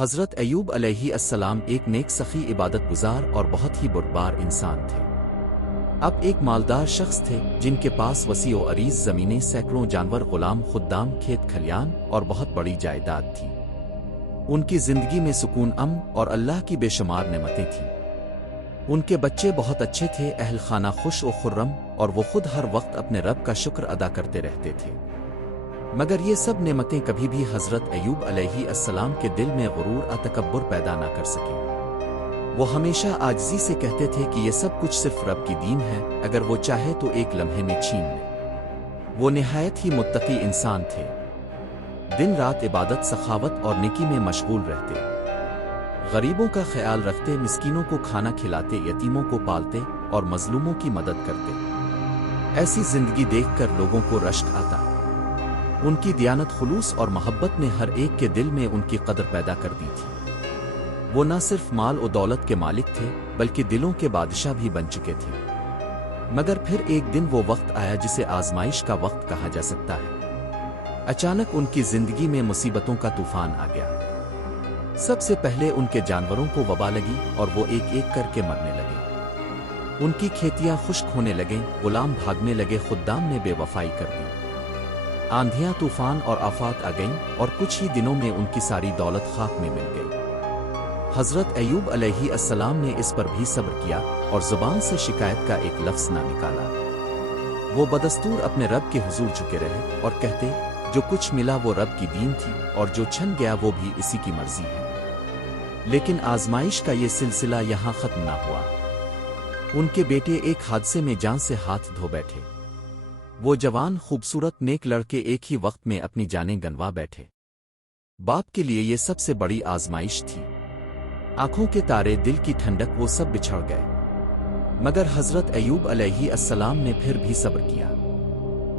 حضرت ایوب علیہ السلام ایک نیک سخی عبادت گزار اور بہت ہی بردبار انسان تھے۔ اب ایک مالدار شخص تھے جن کے پاس وسیع و عریض زمینیں، سینکڑوں جانور، غلام، خدام، کھیت کھلیان اور بہت بڑی جائیداد تھی۔ ان کی زندگی میں سکون، امن اور اللہ کی بے شمار نعمتیں تھیں۔ ان کے بچے بہت اچھے تھے، اہل خانہ خوش و خرم، اور وہ خود ہر وقت اپنے رب کا شکر ادا کرتے رہتے تھے۔ مگر یہ سب نعمتیں کبھی بھی حضرت ایوب علیہ السلام کے دل میں غرور و تکبر پیدا نہ کر سکیں۔ وہ ہمیشہ عاجزی سے کہتے تھے کہ یہ سب کچھ صرف رب کی دین ہے، اگر وہ چاہے تو ایک لمحے میں چھین لے۔ وہ نہایت ہی متقی انسان تھے، دن رات عبادت، سخاوت اور نیکی میں مشغول رہتے، غریبوں کا خیال رکھتے، مسکینوں کو کھانا کھلاتے، یتیموں کو پالتے اور مظلوموں کی مدد کرتے۔ ایسی زندگی دیکھ کر لوگوں کو رشک آتا۔ ان کی دیانت، خلوص اور محبت نے ہر ایک کے دل میں ان کی قدر پیدا کر دی تھی۔ وہ نہ صرف مال و دولت کے مالک تھے بلکہ دلوں کے بادشاہ بھی بن چکے تھے۔ مگر پھر ایک دن وہ وقت آیا جسے آزمائش کا وقت کہا جا سکتا ہے۔ اچانک ان کی زندگی میں مصیبتوں کا طوفان آ گیا۔ سب سے پہلے ان کے جانوروں کو وبا لگی اور وہ ایک ایک کر کے مرنے لگے۔ ان کی کھیتیاں خشک ہونے لگیں، غلام بھاگنے لگے، خدام نے بے وفائی کر دی۔ آندھیاں، طوفان اور آفات آ گئیں اور کچھ ہی دنوں میں ان کی ساری دولت خاک میں مل گئی۔ حضرت ایوب علیہ السلام نے اس پر بھی صبر کیا اور زبان سے شکایت کا ایک لفظ نہ نکالا۔ وہ بدستور اپنے رب کے حضور جھکے رہے اور کہتے، جو کچھ ملا وہ رب کی دین تھی اور جو چھن گیا وہ بھی اسی کی مرضی ہے۔ لیکن آزمائش کا یہ سلسلہ یہاں ختم نہ ہوا۔ ان کے بیٹے ایک حادثے میں جان سے ہاتھ دھو بیٹھے۔ وہ جوان، خوبصورت، نیک لڑکے ایک ہی وقت میں اپنی جانیں گنوا بیٹھے۔ باپ کے لیے یہ سب سے بڑی آزمائش تھی۔ آنکھوں کے تارے، دل کی ٹھنڈک، وہ سب بچھڑ گئے۔ مگر حضرت ایوب علیہ السلام نے پھر بھی صبر کیا۔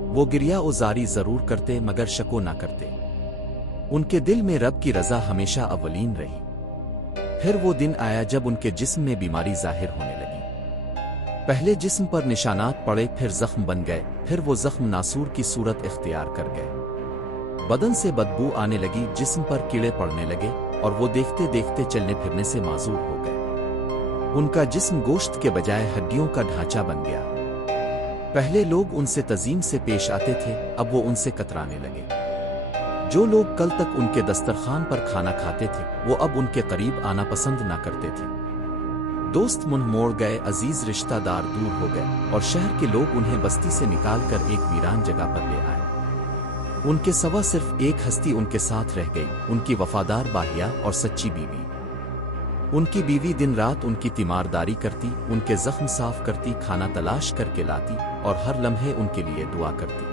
وہ گریہ و زاری ضرور کرتے مگر شکو نہ کرتے۔ ان کے دل میں رب کی رضا ہمیشہ اولین رہی۔ پھر وہ دن آیا جب ان کے جسم میں بیماری ظاہر ہونے لگی۔ پہلے جسم پر نشانات پڑے، پھر زخم بن گئے، پھر وہ زخم ناسور کی صورت اختیار کر گئے۔ بدن سے بدبو آنے لگی، جسم پر کیڑے پڑنے لگے اور وہ دیکھتے دیکھتے چلنے پھرنے سے معذور ہو گئے۔ ان کا جسم گوشت کے بجائے ہڈیوں کا ڈھانچہ بن گیا۔ پہلے لوگ ان سے تعظیم سے پیش آتے تھے، اب وہ ان سے کترانے لگے۔ جو لوگ کل تک ان کے دسترخوان پر کھانا کھاتے تھے وہ اب ان کے قریب آنا پسند نہ کرتے تھے۔ دوست منہ موڑ گئے، عزیز رشتہ دار دور ہو گئے اور شہر کے لوگ انہیں بستی سے نکال کر ایک ویران جگہ پر لے آئے۔ ان کے سوا صرف ایک ہستی ان کے ساتھ رہ گئی، ان کی وفادار باہیا اور سچی بیوی۔ ان کی بیوی دن رات ان کی تیمارداری کرتی، ان کے زخم صاف کرتی، کھانا تلاش کر کے لاتی اور ہر لمحے ان کے لیے دعا کرتی۔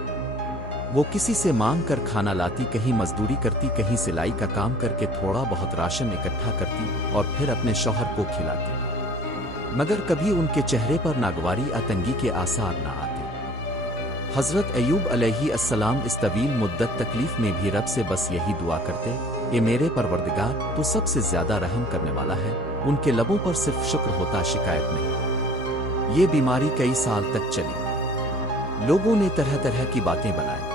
وہ کسی سے مانگ کر کھانا لاتی، کہیں مزدوری کرتی، کہیں سلائی کا کام کر کے تھوڑا بہت راشن اکٹھا کرتی اور پھر اپنے شوہر کو کھلاتی۔ مگر کبھی ان کے چہرے پر ناگواری یا تنگی کے آثار نہ آتے۔ حضرت ایوب علیہ السلام اس طویل مدت تکلیف میں بھی رب سے بس یہی دعا کرتے، اے میرے پروردگار، تو سب سے زیادہ رحم کرنے والا ہے۔ ان کے لبوں پر صرف شکر ہوتا، شکایت نہیں۔ یہ بیماری کئی سال تک چلی۔ لوگوں نے طرح طرح کی باتیں بنائیں۔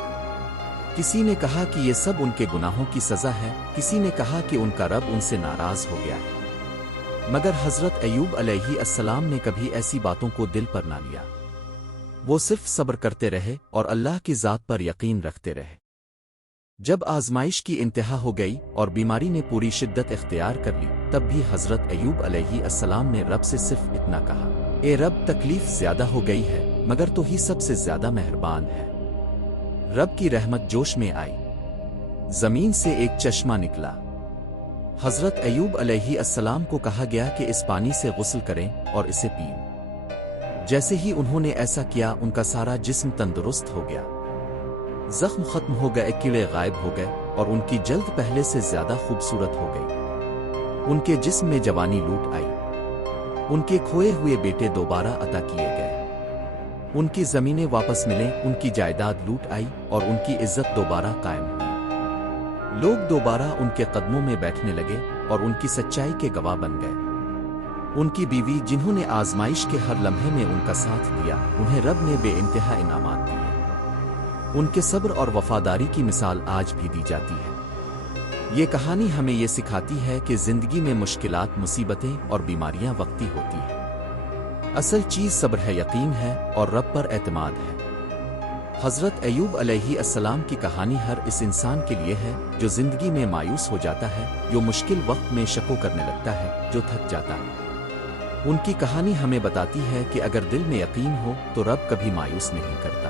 کسی نے کہا کہ یہ سب ان کے گناہوں کی سزا ہے، کسی نے کہا کہ ان کا رب ان سے ناراض ہو گیا ہے۔ مگر حضرت ایوب علیہ السلام نے کبھی ایسی باتوں کو دل پر نہ لیا۔ وہ صرف صبر کرتے رہے اور اللہ کی ذات پر یقین رکھتے رہے۔ جب آزمائش کی انتہا ہو گئی اور بیماری نے پوری شدت اختیار کر لی، تب بھی حضرت ایوب علیہ السلام نے رب سے صرف اتنا کہا، اے رب، تکلیف زیادہ ہو گئی ہے مگر تو ہی سب سے زیادہ مہربان ہے۔ رب کی رحمت جوش میں آئی، زمین سے ایک چشمہ نکلا۔ حضرت ایوب علیہ السلام کو کہا گیا کہ اس پانی سے غسل کریں اور اسے پئیں۔ جیسے ہی انہوں نے ایسا کیا، ان کا سارا جسم تندرست ہو گیا، زخم ختم ہو گئے، کیڑے غائب ہو گئے اور ان کی جلد پہلے سے زیادہ خوبصورت ہو گئی۔ ان کے جسم میں جوانی لوٹ آئی، ان کے کھوئے ہوئے بیٹے دوبارہ عطا کیے گئے، ان کی زمینیں واپس ملیں، ان کی جائیداد لوٹ آئی اور ان کی عزت دوبارہ قائم ہوئی۔ لوگ دوبارہ ان کے قدموں میں بیٹھنے لگے اور ان کی سچائی کے گواہ بن گئے۔ ان کی بیوی، جنہوں نے آزمائش کے ہر لمحے میں ان کا ساتھ دیا، انہیں رب نے بے انتہا انعامات دیے۔ ان کے صبر اور وفاداری کی مثال آج بھی دی جاتی ہے۔ یہ کہانی ہمیں یہ سکھاتی ہے کہ زندگی میں مشکلات، مصیبتیں اور بیماریاں وقتی ہوتی ہیں۔ اصل چیز صبر ہے، یقین ہے اور رب پر اعتماد ہے۔ حضرت ایوب علیہ السلام کی کہانی ہر اس انسان کے لیے ہے جو زندگی میں مایوس ہو جاتا ہے، جو مشکل وقت میں شکو کرنے لگتا ہے، جو تھک جاتا ہے۔ ان کی کہانی ہمیں بتاتی ہے کہ اگر دل میں یقین ہو تو رب کبھی مایوس نہیں کرتا۔